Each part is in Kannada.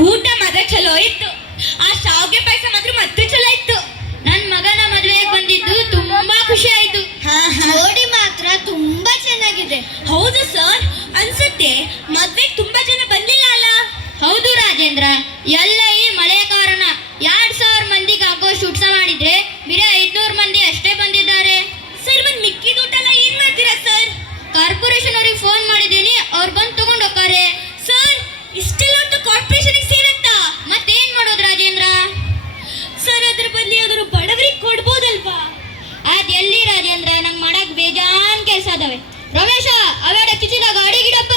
ಊಟ ಮಾತ್ರ ಚಲೋ ಇತ್ತು. ಆ ಶಾವ್ಗೆ ಪಾಯಸ ಮಾತ್ರ ಮತ್ತೆ ಚಲೋ ಇತ್ತು. ನನ್ ಮಗನ ಮದುವೆಗೆ ಬಂದಿದ್ದು ತುಂಬಾ ಖುಷಿ ಆಯ್ತು. ಜೋಡಿ ಮಾತ್ರ ತುಂಬಾ ಚೆನ್ನಾಗಿದೆ. ಹೌದು ಸರ್, ಅನ್ಸುತ್ತೆ ಮದ್ವೆಗೆ ತುಂಬಾ ಜನ ಬಂದಿಲ್ಲ ಅಲ್ಲ? ಹೌದು ರಾಜೇಂದ್ರ, ಎಲ್ಲ ಈ ಮಳೆ ಕಾರಣ. 2000 ಮಂದಿಗೆ ಆಗೋಷ್ಟು ಉತ್ಸವ ಮಾಡಿದ್ರೆ ಬರೀ 500 ಮಂದಿ ಅಷ್ಟೇ ಬಂದಿದ್ದಾರೆ. ಸರ್, ಒಂದ್ ಮಿಕ್ಕಿದ ಊಟ ಎಲ್ಲ ಏನ್ ಮಾಡ್ತೀರಾ ಸರ್? ಕಾರ್ಪೊರೇಷನ್ ಅವ್ರಿಗೆ ಫೋನ್ ಮಾಡಿದ್ದೀನಿ, ಅವ್ರು ಬಂದು ತಗೊಂಡು ಹೋಗ್ತಾರೆ. ಸರ್, ಇಷ್ಟೆಲ್ಲ ಕಾರ್ಪೊರೇಷನ್ ಸೇರತ್ತಾ? ಮತ್ತೇನ್ ಮಾಡೋದು ರಾಜೇಂದ್ರ? ಸರ್, ಅದ್ರ ಬದಲಿ ಯಾವ್ದಾದ್ರು ಬಡವರಿಗೆ ಕೊಡ್ಬೋದಲ್ವಾ? ಅದ್ ಎಲ್ಲಿ ರಾಜೇಂದ್ರ, ನಂಗೆ ಮಾಡಕ್ ಬೇಜಾನ್ ಕೆಲಸ ಅದಾವೆ. ರಮೇಶ, ಅವೇಡ ಕಿಚಿದಾಗ ಅಡಿಗಿಡಪ್ಪ.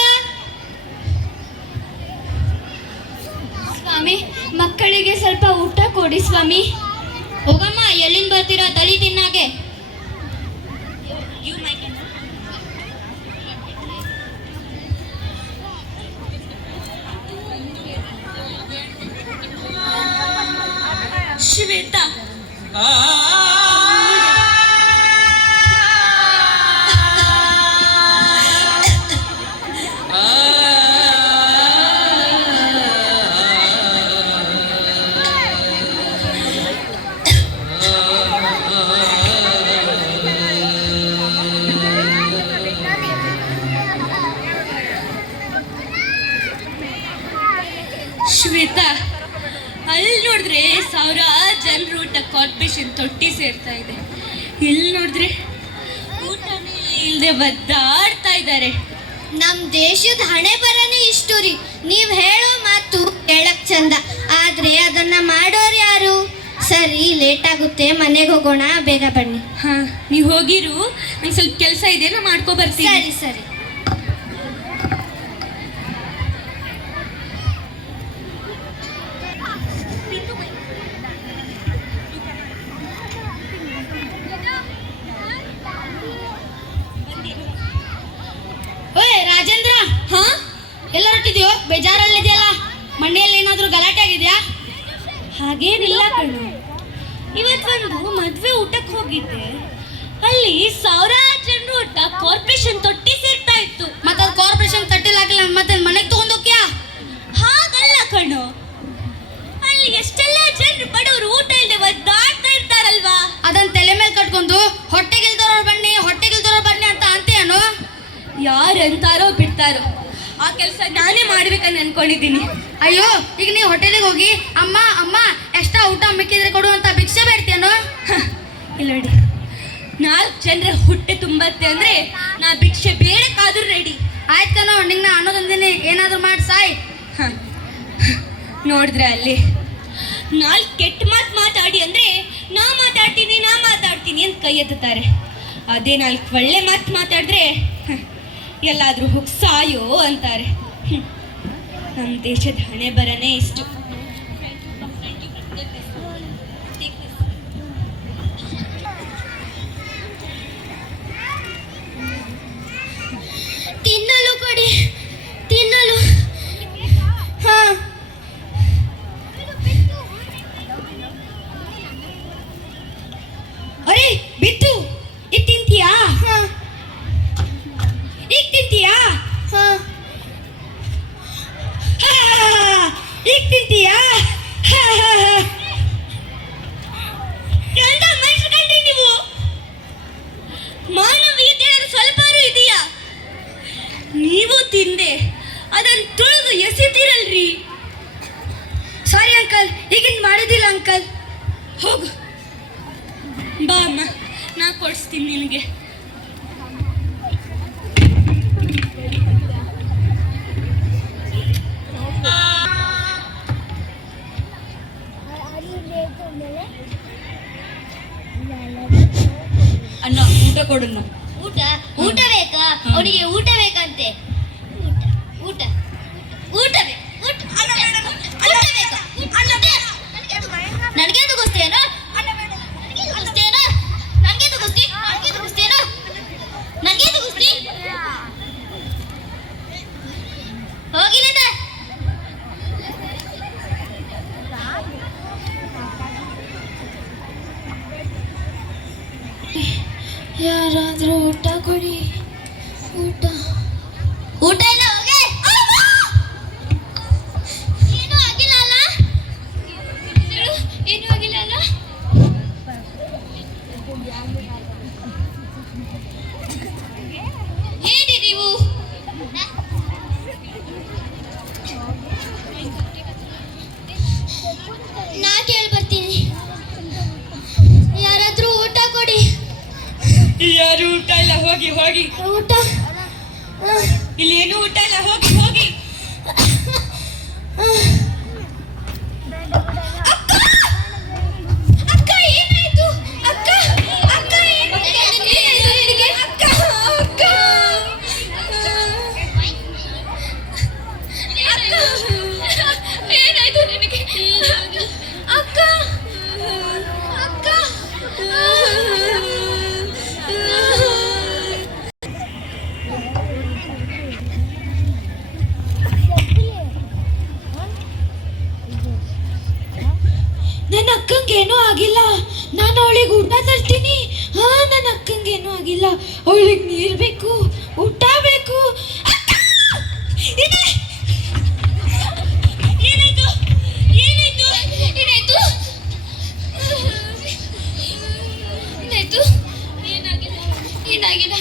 ಸ್ವಾಮಿ, ಮಕ್ಕಳಿಗೆ ಸ್ವಲ್ಪ ಊಟ ಕೊಡಿ ಸ್ವಾಮಿ. ಹೋಗಮ್ಮ, ಎಲ್ಲಿಂದ ಬರ್ತೀರಾ ತಳಿ ತಿನ್ನಾಗೆ? ಶ್ವೇತಾ, ಶ್ವೇತಾ, ಅಲ್ಲಿ ನೋಡಿದ್ರೆ ಸಾವಿರಾರು ಜನರು ಊಟ ಕಾರ್ಪೊರೇಷನ್ ತೊಟ್ಟಿ ಸೇರ್ತಾ ಇದೆ. ಇಲ್ಲಿ ನೋಡಿದ್ರೆ ಊಟನೇ ಇಲ್ಲದೆ ಒದ್ದಾಡ್ತಾ ಇದ್ದಾರೆ. ನಮ್ ದೇಶದ ಹಣೆ ಬರನೇ ಇಷ್ಟು ರೀ. ನೀವ್ ಹೇಳೋ ಮಾತು ಕೇಳಕ್ ಚಂದ, ಆದ್ರೆ ಅದನ್ನ ಮಾಡೋರು ಯಾರು? ಸರಿ, ಲೇಟ್ ಆಗುತ್ತೆ, ಮನೆಗೆ ಹೋಗೋಣ, ಬೇಗ ಬನ್ನಿ. ಹಾ, ನೀವು ಹೋಗಿರು, ನಂಗೆ ಸ್ವಲ್ಪ ಕೆಲಸ ಇದೆ, ನಾ ಮಾಡ್ಕೊ ಬರ್ತೀನಿ. ಸರಿ ಸರಿ. ಓಯ್ ರಾಜೇಂದ್ರ, ಹಾ, ಎಲ್ಲ ಹೊರಟಿದ್ಯೋ? ಬೇಜಾರಲ್ಲಿದೆಯಲ್ಲ? ಮನೆಯಲ್ಲಿ ಏನಾದ್ರೂ ಗಲಾಟೆ ಆಗಿದ್ಯಾ? ಹಾಗೇನಿಲ್ಲ ಕಣು. ಇವತ್ತೊಂದು ಮದ್ವೆ ಊಟಕ್ಕೆ ಹೋಗಿದ್ದೆ. ಅಲ್ಲಿ ಸಾವಿರಾರು ಜನರು ಊಟ ಕಾರ್ಪೊರೇಷನ್ ತೊಟ್ಟಿ ಸೇರ್ತಾ ಇತ್ತು. ಮತ್ತೆ ಅದು ಕಾರ್ಪೊರೇಷನ್ ತಟ್ಟಿಲ್ ಹಾಕಿಲ್ಲ, ಮತ್ತೆ ಮನೆಗೆ ತಗೊಂಡೋಗ್ಯಾ? ಹಾಗಲ್ಲ ಕಣು, ಅಲ್ಲಿ ಎಷ್ಟೆಲ್ಲ ಜನರು ಬಡವರು ಊಟ ಇಲ್ಲದೆ ಒದ್ದಾಡ್ತಾ ಇರ್ತಾರಲ್ವಾ? ಅದನ್ನ ತಲೆ ಮೇಲೆ ಕಟ್ಕೊಂಡು ಹೊಟ್ಟೆಗಿಲ್ದವ್ರು ಬನ್ನಿ ಅಂತ ಅಂತೀಯನು? ಯಾರಂತಾರೋ ಬಿಡ್ತಾರೋ, ಆ ಕೆಲಸ ನಾನೇ ಮಾಡ್ಬೇಕಂತ ಅನ್ಕೊಂಡಿದ್ದೀನಿ. ಅಯ್ಯೋ, ಈಗ ನೀವು ಹೋಟೆಲಿಗೆ ಹೋಗಿ ಅಮ್ಮ ಅಮ್ಮ ಎಷ್ಟ ಊಟ ಮಿಕ್ಕಿದ್ರೆ ಕೊಡು ಅಂತ ಭಿಕ್ಷೆ ಬೇಡ್ತೀಯನು? ಇಲ್ಲ ನೋಡಿ, 4 ಜನರ ಹೊಟ್ಟೆ ತುಂಬತ್ತೆ ಅಂದ್ರೆ ನಾ ಭಿಕ್ಷೆ ಬೇಡಕ್ಕಾದ್ರೂ ರೆಡಿ. ಆಯ್ತನೋ, ನಿಂಗೆ ನಾ ಅನ್ನೋದೊಂದಿನಿ, ಏನಾದ್ರು ಮಾಡಿ ಸಾಯ್. ನೋಡಿದ್ರೆ ಅಲ್ಲಿ 4 ಕೆಟ್ಟ ಮಾತು ಮಾತಾಡಿ ಅಂದ್ರೆ ನಾ ಮಾತಾಡ್ತೀನಿ ಅಂತ ಕೈ ಎತ್ತುತ್ತಾರೆ. ಅದೇ 4 ಒಳ್ಳೆ ಮಾತು ಮಾತಾಡಿದ್ರೆ ಎಲ್ಲಾದ್ರೂ ಹೋಗಿ ಸಾಯೋ ಅಂತಾರೆ. ನಮ್ಮ ದೇಶದ ಹಣೆ ಬರನೇ ಇಷ್ಟು. ತಿನ್ನಲು ಕೊಡಿ, ತಿನ್ನಲು. ಹಾ, ಅರೆ ಬಿತ್ತು, ಈಗ ತಿಂತೀಯಾ? ಹಾ, ಈಗ ತಿಂತೀಯಾ? ಹಾ. ಈಗ ತಿಂತೀಯಾ? ಎಂತ ಮನುಷ್ಯ ಕಂಡ್ರಿ ನೀವು? ಮಾನವೀಯತೆ ಸ್ವಲ್ಪಾರು ಇದೆಯಾ? ನೀವು ತಿಂದೆ ಅದನ್ನ ತುಳಿದು ಎಸಿತೀರಲ್ರಿ. ಸಾರಿ ಅಂಕಲ್, ಈಗಿನ ಮಾಡೋದಿಲ್ಲ ಅಂಕಲ್. ಹೋಗು, ಬಾ ಅಮ್ಮ, ನಾ ಕೊಡಿಸ್ತೀನಿ ನಿನಗೆ. ಅಣ್ಣ, ಊಟ ಕೊಡನ್ನು. ಊಟ ಊಟ ಬೇಕಾ? ಅವನಿಗೆ ಊಟ ಬೇಕಂತೆ. ಊಟ ಊಟ ಊಟ ಬೇಕು. ಊಟ ಬೇಕಾ? ನನಗೆ ತಗೋಸ್ತೇನೋ? ನನಗೆ ತಗೋಸ್ತೇನೋ? ಹೋಗಿಲ್ಲ. ಯಾರಾದ್ರೂ ಊಟ ಕೊಡಿ. ಊಟ ಇಲ್ಲ, ಹೋಗೆ. ಏನೂ ಆಗಿಲ್ಲ. ಹೋಗಿ ಹೋಗಿ. ಊಟ ಇಲ್ಲಿ ಏನು ಊಟ ಇಲ್ಲ, ಹೋಗಿ ಹೋಗಿ. ಅಕ್ಕ ಏನಾಯ್ತು ಅಕ್ಕ ಅಕ್ಕ ಏನಾಯ್ತು ನಿನಗೆ ಅಕ್ಕ ಅಕ್ಕ ಏನಾಯ್ತು ನಿನಗೆ ಅಕ್ಕ ಅಕ್ಕ ನನ್ನ ಅಕ್ಕಂಗೇನೂ ಆಗಿಲ್ಲ. ನಾನು ಅವಳಿಗೆ ಊಟ ತರ್ತೀನಿ. ಹಾ, ನನ್ನ ಅಕ್ಕಂಗೇನೂ ಆಗಿಲ್ಲ. ಅವಳಿಗೆ ನೀರು ಬೇಕು, ಊಟ ಬೇಕು. ಅಕ್ಕ! ಏನಾಯ್ತು ಏನಾಯ್ತು ಏನಾಯ್ತು ಏನಾಯ್ತು ಏನಾಗಿಲ್ಲ ಏನಾಗಿಲ್ಲ.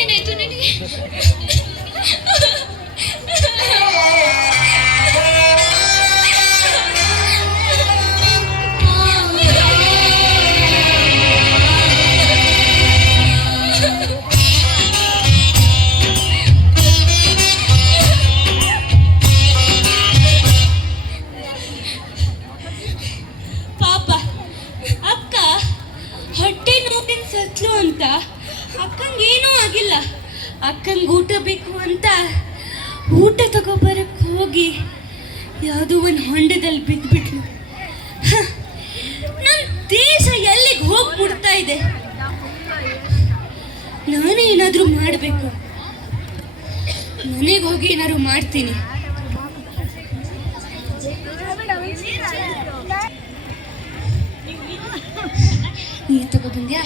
ಏನಾಯ್ತು ನಿನಗೆ? ಪಾಪ ಅಕ್ಕ ಹೊಟ್ಟೆ ನೋವಿನ ಸತ್ಲು ಅಂತ ಅಕ್ಕಂಗೇನೂ ಆಗಿಲ್ಲ. ಅಕ್ಕಂಗೆ ಊಟ ಬೇಕು ಅಂತ ಊಟ ತಗೋಬರಕ್ಕೆ ಹೋಗಿ ಯಾವುದೋ ಒಂದು ಹೊಂಡದಲ್ಲಿ ಬಿದ್ದುಬಿಟ್ಲು. ನಮ್ಮ ದೇಶ ಎಲ್ಲಿಗೆ ಹೋಗಿ ಮುಡ್ತಾ ಇದೆ? ನಾನೇ ಏನಾದರೂ ಮಾಡಬೇಕು. ಮನೆಗೆ ಹೋಗಿ ಏನಾದ್ರು ಮಾಡ್ತೀನಿ. ನೀರು ತಗೊಬಂದ್ಯಾ?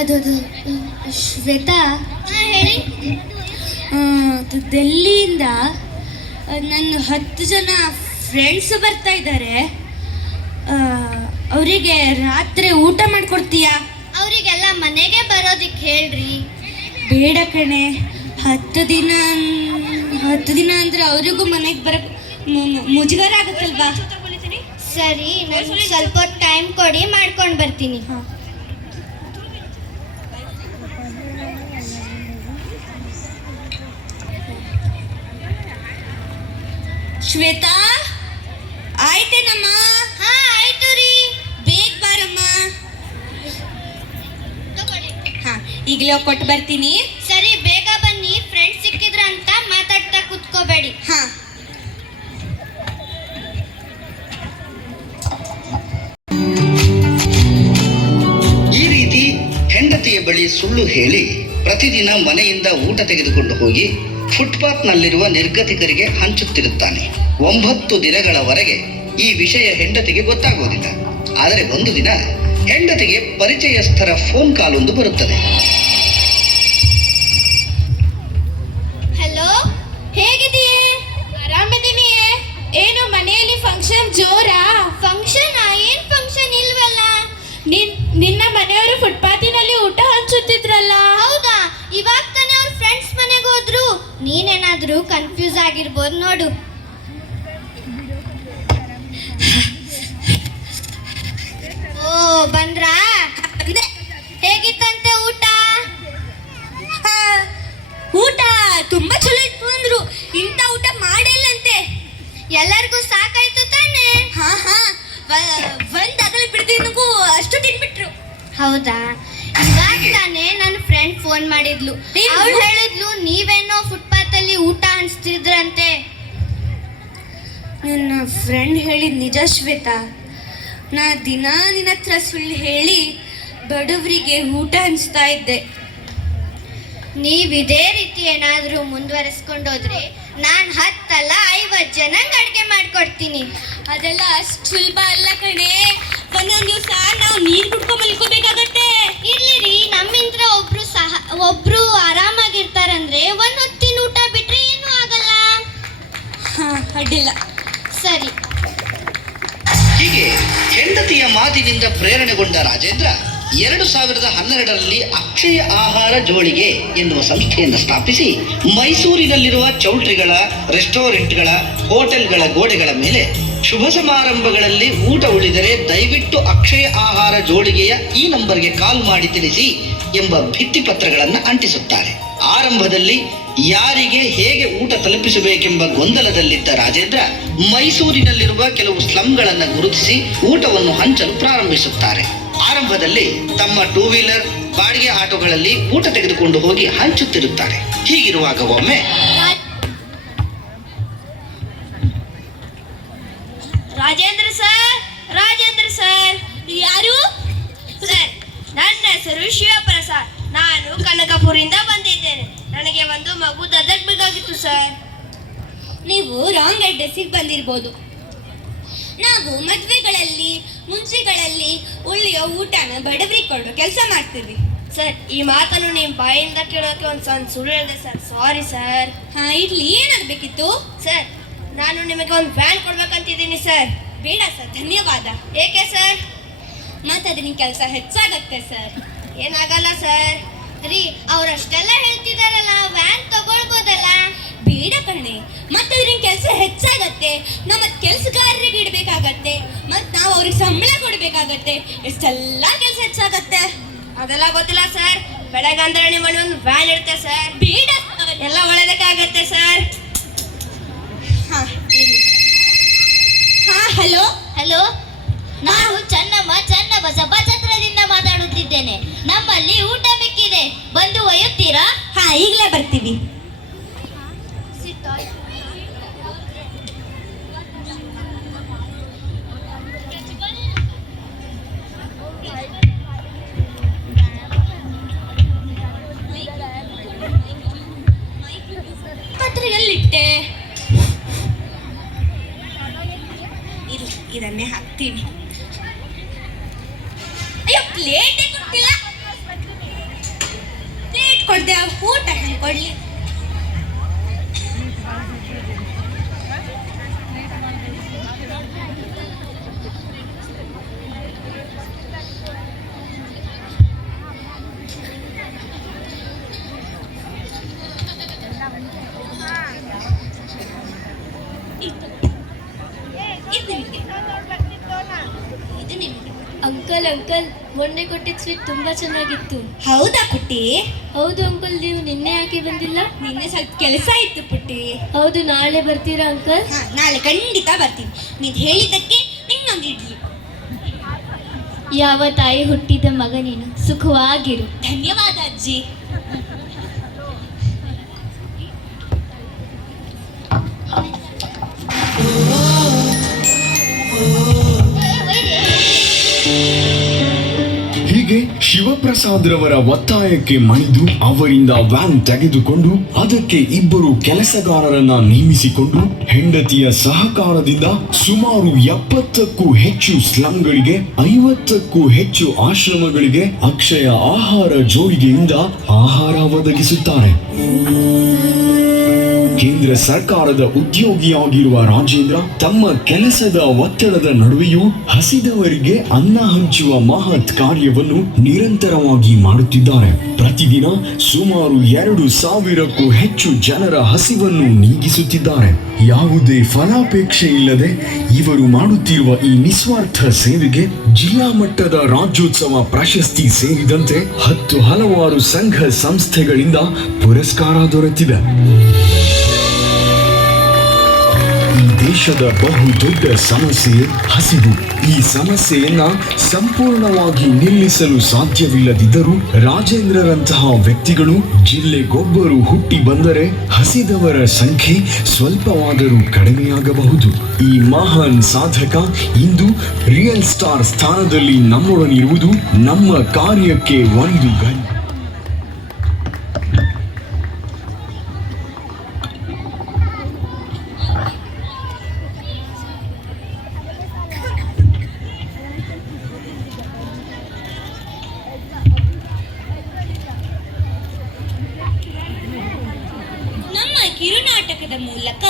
ಅದು ಶ್ವೇತಾ, ಹೇಳಿ. ಅದು ಡೆಲ್ಲಿಯಿಂದ ನನ್ನ 10 ಜನ ಫ್ರೆಂಡ್ಸ್ ಬರ್ತಾ ಇದ್ದಾರೆ. ಅವರಿಗೆ ರಾತ್ರಿ ಊಟ ಮಾಡಿಕೊಡ್ತೀಯಾ? ಅವರಿಗೆಲ್ಲ ಮನೆಗೆ ಬರೋದಿಕ್ಕೆ ಹೇಳ್ರಿ. ಬೇಡ ಕಣೆ, 10 ದಿನ ಅಂದ್ರೆ ಅವರಿಗೂ ಮನೆಗೆ ಬರಕ್ಕೆ ಮುಜುಗರ ಆಗುತ್ತಲ್ವಾ? ಸರಿ, ನನಗೆ ಸ್ವಲ್ಪ ಟೈಮ್ ಕೊಡಿ, ಮಾಡ್ಕೊಂಡು ಬರ್ತೀನಿ. ಶ್ವೇತಾ, ಆಯ್ತೇನಮ್ಮ? ಹಾ, ಆಯ್ತು ರೀ. ಬೇಗ ಬಾರಮ್ಮ. ಹಾ, ಈಗಲೇ ಕೊಟ್ಟು ಬರ್ತೀನಿ. ಸರಿ, ಬೇಗ ಬನ್ನಿ. ಫ್ರೆಂಡ್ಸ್ ಸಿಕ್ಕಿದ್ರ ಅಂತ ಮಾತಾಡ್ತಾ ಕೂತ್ಕೋಬೇಡಿ. ಹಾ. ಈ ರೀತಿ ಹೆಂಡತಿಯ ಬಳಿ ಸುಳ್ಳು ಹೇಳಿ ಪ್ರತಿದಿನ ಮನೆಯಿಂದ ಊಟ ತೆಗೆದುಕೊಂಡು ಹೋಗಿ ಫುಟ್ಪಾತ್ನಲ್ಲಿರುವ ನಿರ್ಗತಿಕರಿಗೆ ಹಂಚುತ್ತಿರುತ್ತಾನೆ. 9 ದಿನಗಳವರೆಗೆ ಈ ವಿಷಯ ಹೆಂಡತಿಗೆ ಗೊತ್ತಾಗುವುದಿಲ್ಲ. ಆದರೆ ಒಂದು ದಿನ ಹೆಂಡತಿಗೆ ಪರಿಚಯಸ್ಥರ ಫೋನ್ ಕಾಲೊಂದು ಬರುತ್ತದೆ. ಹಲೋ, ಹೇಗಿದೆಯೇ? ಆರಾಮಿದೀನಿಯೇ. ಏನು ಮನೆಯಲ್ಲಿ ಫಂಕ್ಷನ್ ಜೋರಾ? ಫಂಕ್ಷನ್? ಏನ್ ಫಂಕ್ಷನ್ ಇಲ್ವಲ್ಲ. ನಿನ್ನ ಮನೆಯವರು ಫುಟ್ಪಾತಿನಲ್ಲಿ ಊಟ ಹಂಚುತ್ತಿದ್ರಲ್ಲ? ಹೌದಾ? ಇವಾಗ ತಾನೇ ಅವ್ರ ಫ್ರೆಂಡ್ಸ್ ಮನೆಗೆ ಹೋದ್ರು. ನೀನೇನಾದ್ರೂ ಕನ್ಫ್ಯೂಸ್ ಆಗಿರ್ಬೋದು ನೋಡು. ಓ, ಬಂದ್ರಾ? ಹೇಗಿತ್ತಂತೆ ಊಟ? ಊಟ ತುಂಬಾ ಚಲೋ ಇತ್ತು ಅಂದ್ರು. ಇಂಥ ಊಟ ಮಾಡಿಲ್ಲಂತೆ. ಎಲ್ಲರಿಗೂ ಸಾಕಾಯ್ತು ತಾನೆ? ಹಾ, ಒಂದ್ ಅಗಲ ಬಿಡ್ದಿನಗೂ ಅಷ್ಟು ತಿನ್ಬಿಟ್ರು. ಹೌದಾ? ಇವಾಗ ತಾನೇ ನನ್ನ ಫ್ರೆಂಡ್ ಫೋನ್ ಮಾಡಿದ್ಲು. ಅವಳು ಹೇಳಿದ್ಲು ನೀವೇನೋ ಫುಟ್ಪಾತ್ ಅಲ್ಲಿ ಊಟ ಹಂಚ್ತಿದ್ರಂತೆ. ನನ್ನ ಫ್ರೆಂಡ್ ಹೇಳಿದ ನಿಜ ಶ್ವೇತಾ. ನಾ ದಿನ ನಿನ್ನ ಹತ್ರ ಸುಳ್ಳು ಹೇಳಿ ಬಡವರಿಗೆ ಊಟ ಹಂಚ್ತಾ ಇದ್ದೆ. ನೀವ್ ಇದೇ ರೀತಿ ಏನಾದ್ರೂ ಮುಂದುವರೆಸ್ಕೊಂಡೋದ್ರೆ ನಾನು 10 ಅಲ್ಲ 50 ಜನಂಗ್ ಅಡ್ಗೆ ಮಾಡ್ಕೊಡ್ತೀನಿ. ಅದೆಲ್ಲ ಅಷ್ಟು ಸುಲಭ ಅಲ್ಲ ಕಣೆ. ಒಂದೊಂದು ದಿವಸ ನಾವು ನೀರು ಕುಡ್ಕೊಂಡ್ ಮಲ್ಕೋಬೇಕಾಗತ್ತೆ. ಇರ್ಲಿ, ನಮ್ಮಿಂದ ಒಬ್ರು ಆರಾಮಾಗಿರ್ತಾರಂದ್ರೆ ಒಂದ್ ಹೊತ್ತಿನ ಊಟ ಬಿಟ್ರೆ ಏನೂ ಆಗಲ್ಲ. ಹಾ, ಅಡ್ಡಿಲ್ಲ. ಸರಿ. ಹೀಗೆ ಹೆಂಡತಿಯ ಮಾತಿನಿಂದ ಪ್ರೇರಣೆಗೊಂಡ ರಾಜೇಂದ್ರ 2012ರಲ್ಲಿ ಅಕ್ಷಯ ಆಹಾರ ಜೋಳಿಗೆ ಎನ್ನುವ ಸಂಸ್ಥೆಯನ್ನು ಸ್ಥಾಪಿಸಿ ಮೈಸೂರಿನಲ್ಲಿರುವ ಚೌಲ್ಟ್ರಿಗಳ, ರೆಸ್ಟೋರೆಂಟ್ಗಳ, ಹೋಟೆಲ್ಗಳ ಗೋಡೆಗಳ ಮೇಲೆ ಶುಭ ಸಮಾರಂಭಗಳಲ್ಲಿ ಊಟ ಉಳಿದರೆ ದಯವಿಟ್ಟು ಅಕ್ಷಯ ಆಹಾರ ಜೋಳಿಗೆಯ ಈ ನಂಬರ್ಗೆ ಕಾಲ್ ಮಾಡಿ ತಿಳಿಸಿ ಎಂಬ ಭಿತ್ತಿಪತ್ರಗಳನ್ನು ಅಂಟಿಸುತ್ತಾರೆ. ಆರಂಭದಲ್ಲಿ ಯಾರಿಗೆ ಹೇಗೆ ಊಟ ತಲುಪಿಸಬೇಕೆಂಬ ಗೊಂದಲದಲ್ಲಿದ್ದ ರಾಜೇಂದ್ರ ಮೈಸೂರಿನಲ್ಲಿರುವ ಕೆಲವು ಸ್ಲಂಗಳನ್ನು ಗುರುತಿಸಿ ಊಟವನ್ನು ಹಂಚಲು ಪ್ರಾರಂಭಿಸುತ್ತಾರೆ. ಆರಂಭದಲ್ಲಿ ತಮ್ಮ 2 ವೀಲರ್, ಬಾಡಿಗೆ ಆಟೋಗಳಲ್ಲಿ ಊಟ ತೆಗೆದುಕೊಂಡು ಹೋಗಿ ಹಂಚುತ್ತಿರುತ್ತಾರೆ. ಹೀಗಿರುವಾಗ ಒಮ್ಮೆ ರಾಜೇಂದ್ರ ಸರ್, ಯಾರು? ಸರ್, ನನ್ನ ಹೆಸರು ಶಿವಪ್ರಸಾದ್. ನಾನು ಕನಕಪುರಿಂದ ಬಂದಿದ್ದೇನೆ. ನನಗೆ ಒಂದು ಮಗು ದತ್ತಕ್ ಬೇಕಾಗಿತ್ತು ಸರ್. ನೀವು ರಾಂಗ್ ಅಡ್ರೆಸ್ಸಿಗೆ ಬಂದಿರ್ಬೋದು. ನಾವು ಮದುವೆಗಳಲ್ಲಿ, ಮುಂಚಿಗಳಲ್ಲಿ ಉಳಿಯೋ ಊಟನ ಬಡವರಿಗೆ ಕೊಡೋ ಕೆಲಸ ಮಾಡ್ತೀವಿ. ಸರ್, ಈ ಮಾತನ್ನು ನಿಮ್ಮ ಬಾಯಿಂದ ಕೇಳೋಕೆ ಒಂದು ಸಣ್ಣ ಸುಳ್ಳು ಹೇಳಿದೆ ಸರ್. Sorry sir. ಇರ್ಲಿ, ಏನಾಗಬೇಕಿತ್ತು? ಸರ್, ನಾನು ನಿಮಗೆ ಒಂದು ವ್ಯಾನ್ ಕೊಡ್ಬೇಕಂತಿದ್ದೀನಿ ಸರ್. ಬೇಡ ಸರ್, ಧನ್ಯವಾದ. ಏಕೆ ಸರ್? ಮತ್ತೆ ನಿನ್ನ ಕೆಲಸ ಹೆಚ್ಚಾಗತ್ತೆ ಸರ್. ಏನಾಗಲ್ಲ ಸರ್. ರೀ, ಅವರಷ್ಟೆಲ್ಲ ಹೇಳ್ತಿದಾರಲ್ಲ, ವ್ಯಾನ್ ತಗೊಳ್ಬೋದಲ್ಲ? ಬೇಡ ಕಣೆ, ಮತ್ತೆ ನಿನ್ನ ಕೆಲಸ ಹೆಚ್ಚಾಗತ್ತೆ. ನಮ್ಮ ಕೆಲಸಗಾರರಿಗೆ ಇಡಬೇಕಾಗತ್ತೆ, ಮತ್ತೆ ನಾವು ಅವ್ರಿಗೆ ಸಂಬಳ ಕೊಡಬೇಕಾಗತ್ತೆ. ಎಷ್ಟೆಲ್ಲ ಕೆಲಸ ಹೆಚ್ಚಾಗತ್ತೆ. ಅದೆಲ್ಲ ಗೊತ್ತಿಲ್ಲ ಸರ್. ಬೆಳಗ್ಗೆ ಅಂದ್ರೆ ನಿಮ್ಮ ಮನೆ ಒಂದು ವ್ಯಾನ್ ಇರುತ್ತೆ ಸರ್. ಬೇಡ ಸರ್. ಎಲ್ಲ ಒಳ್ಳೆದಕ್ಕಾಗತ್ತೆ ಸರ್. ಹಲೋ. ಹಲೋ, ನಾನು ಚೆನ್ನಮ್ಮ ಬಸವಚಂದ್ರದಿಂದ ಮಾತಾಡುತ್ತಿದ್ದೇನೆ. ನಮ್ಮಲ್ಲಿ ಊಟ ಮಿಕ್ಕಿದೆ, ಬಂದು ಒಯ್ಯುತ್ತೀರಾ? ಈಗಲೇ ಬರ್ತೀವಿ. ಪತ್ರಿಕೆಯಲ್ಲಿಟ್ಟೆ, ಇದನ್ನೇ ಹಾಕ್ತೀವಿ. ಅಯ್ಯೋ, ಪ್ಲೇಟೇ ಕೊಟ್ಟಿಲ್ಲ. ಪ್ಲೇಟ್ ಕೊಡ್ದೆ, ಊಟ ಹೆಂಗೆ ಕೊಡ್ಲಿ? ಅಂಕಲ್, ಮೊನ್ನೆ ಕೊಟ್ಟಿದ್ದ ಸ್ವೀಟ್ ತುಂಬಾ ಚೆನ್ನಾಗಿತ್ತು. ಹೌದಾ ಪುಟ್ಟಿ? ಹೌದು ಅಂಕಲ್, ನೀವು ನಿನ್ನೆ ಯಾಕೆ ಬಂದಿಲ್ಲ? ನಿನ್ನೆ ಸ್ವಲ್ಪ ಕೆಲಸ ಇತ್ತು ಪುಟ್ಟಿ. ಹೌದು, ನಾಳೆ ಬರ್ತೀರಾ ಅಂಕಲ್? ನಾಳೆ ಖಂಡಿತ ಬರ್ತೀನಿ. ನೀನು ಹೇಳಿದ್ದಕ್ಕೆ ನಿನ್ನೊಂದು ಇಡ್ಲಿ. ಯಾವ ತಾಯಿ ಹುಟ್ಟಿದ ಮಗ ನೀನು, ಸುಖವಾಗಿರು. ಧನ್ಯವಾದ ಅಜ್ಜಿ. ಹೀಗೆ ಶಿವಪ್ರಸಾದ್ರವರ ಒತ್ತಾಯಕ್ಕೆ ಮಣಿದು ಅವರಿಂದ ವ್ಯಾನ್ ತೆಗೆದುಕೊಂಡು ಅದಕ್ಕೆ 2 ಕೆಲಸಗಾರರನ್ನ ನೇಮಿಸಿಕೊಂಡು ಹೆಂಡತಿಯ ಸಹಕಾರದಿಂದ ಸುಮಾರು 70ಕ್ಕೂ ಹೆಚ್ಚು ಸ್ಲಂಗಳಿಗೆ, 50ಕ್ಕೂ ಹೆಚ್ಚು ಆಶ್ರಮಗಳಿಗೆ ಅಕ್ಷಯ ಆಹಾರ ಜೋಳಿಗೆಯಿಂದ ಆಹಾರ ಒದಗಿಸುತ್ತಾರೆ. ಕೇಂದ್ರ ಸರ್ಕಾರದ ಉದ್ಯೋಗಿಯಾಗಿರುವ ರಾಜೇಂದ್ರ ತಮ್ಮ ಕೆಲಸದ ಒತ್ತಡದ ನಡುವೆಯೂ ಹಸಿದವರಿಗೆ ಅನ್ನ ಹಂಚುವ ಮಹತ್ ಕಾರ್ಯವನ್ನು ನಿರಂತರವಾಗಿ ಮಾಡುತ್ತಿದ್ದಾರೆ. ಪ್ರತಿದಿನ ಸುಮಾರು 2,000ಕ್ಕೂ ಹೆಚ್ಚು ಜನರ ಹಸಿವನ್ನು ನೀಗಿಸುತ್ತಿದ್ದಾರೆ. ಯಾವುದೇ ಫಲಾಪೇಕ್ಷೆ ಇಲ್ಲದೆ ಇವರು ಮಾಡುತ್ತಿರುವ ಈ ನಿಸ್ವಾರ್ಥ ಸೇವೆಗೆ ಜಿಲ್ಲಾ ಮಟ್ಟದ ರಾಜ್ಯೋತ್ಸವ ಪ್ರಶಸ್ತಿ ಸೇರಿದಂತೆ 10 ಹಲವಾರು ಸಂಘ ಸಂಸ್ಥೆಗಳಿಂದ ಪುರಸ್ಕಾರ ದೊರೆತಿದೆ. ಈ ದೇಶದ ಬಹುದೊಡ್ಡ ಸಮಸ್ಯೆ ಹಸಿವು. ಈ ಸಮಸ್ಯೆಯನ್ನ ಸಂಪೂರ್ಣವಾಗಿ ನಿಲ್ಲಿಸಲು ಸಾಧ್ಯವಿಲ್ಲದಿದ್ದರೂ ರಾಜೇಂದ್ರರಂತಹ ವ್ಯಕ್ತಿಗಳು ಜಿಲ್ಲೆಗೊಬ್ಬರು ಹುಟ್ಟಿ ಬಂದರೆ ಹಸಿದವರ ಸಂಖ್ಯೆ ಸ್ವಲ್ಪವಾದರೂ ಕಡಿಮೆಯಾಗಬಹುದು. ಈ ಮಹಾನ್ ಸಾಧಕ ಇಂದು ರಿಯಲ್ ಸ್ಟಾರ್ ಸ್ಥಾನದಲ್ಲಿ ನಮ್ಮೊಡನಿರುವುದು ನಮ್ಮ ಕಾರ್ಯಕ್ಕೆ ಒಂದು ಗಂಟೆ. ಕಿರುನಾಟಕದ ಮೂಲಕ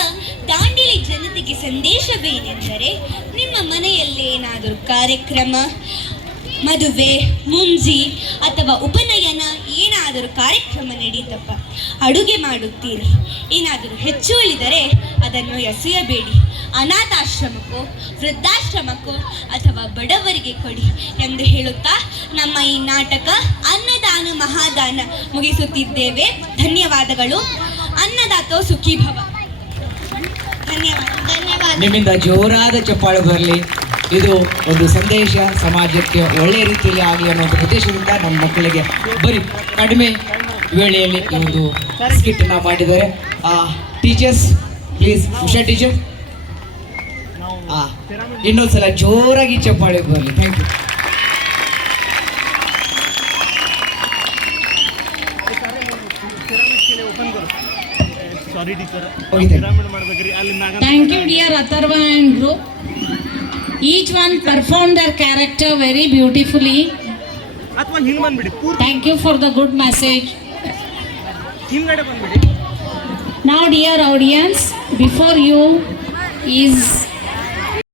ದಾಂಡೇಲಿ ಜನತೆಗೆ ಸಂದೇಶವೇನೆಂದರೆ, ನಿಮ್ಮ ಮನೆಯಲ್ಲಿ ಏನಾದರೂ ಕಾರ್ಯಕ್ರಮ, ಮದುವೆ, ಮುಂಜಿ ಅಥವಾ ಉಪನಯನ ಏನಾದರೂ ಕಾರ್ಯಕ್ರಮ ನಡೀತಪ್ಪ, ಅಡುಗೆ ಮಾಡುತ್ತೀರಿ, ಏನಾದರೂ ಹೆಚ್ಚು ಉಳಿದರೆ ಅದನ್ನು ಎಸೆಯಬೇಡಿ, ಅನಾಥಾಶ್ರಮಕ್ಕೋ ವೃದ್ಧಾಶ್ರಮಕ್ಕೋ ಅಥವಾ ಬಡವರಿಗೆ ಕೊಡಿ ಎಂದು ಹೇಳುತ್ತಾ ನಮ್ಮ ಈ ನಾಟಕ ಅನ್ನದಾನ ಮಹಾದಾನ ಮುಗಿಸುತ್ತಿದ್ದೇವೆ. ಧನ್ಯವಾದಗಳು. ಅನ್ನದಾತೋ ಸುಖೀ ಭವ. ಧನ್ಯವಾದ. ನಿಮ್ಮಿಂದ ಜೋರಾದ ಚಪ್ಪಾಳೆ ಬರಲಿ. ಇದು ಒಂದು ಸಂದೇಶ ಸಮಾಜಕ್ಕೆ ಒಳ್ಳೆಯ ರೀತಿಯಲ್ಲಿ ಆಗಲಿ ಅನ್ನೋ ಒಂದು ಉದ್ದೇಶದಿಂದ ನಮ್ಮ ಮಕ್ಕಳಿಗೆ ಬರೀ ಕಡಿಮೆ ವೇಳೆಯಲ್ಲಿ ಈ ಒಂದು ಸ್ಕಿಟ್ಟನ್ನು ಮಾಡಿದ್ದಾರೆ. ಟೀಚರ್ಸ್ ಪ್ಲೀಸ್, ಉಷಾ ಟೀಚರ್ ಇನ್ನೊಂದ್ಸಲ ಜೋರಾಗಿ ಚಪ್ಪಾಳೆ ಬರಲಿ. Thank you. Thank you, dear Atharva and group. Each one performed their character very beautifully. Thank you for the good message. Now, dear audience, before you is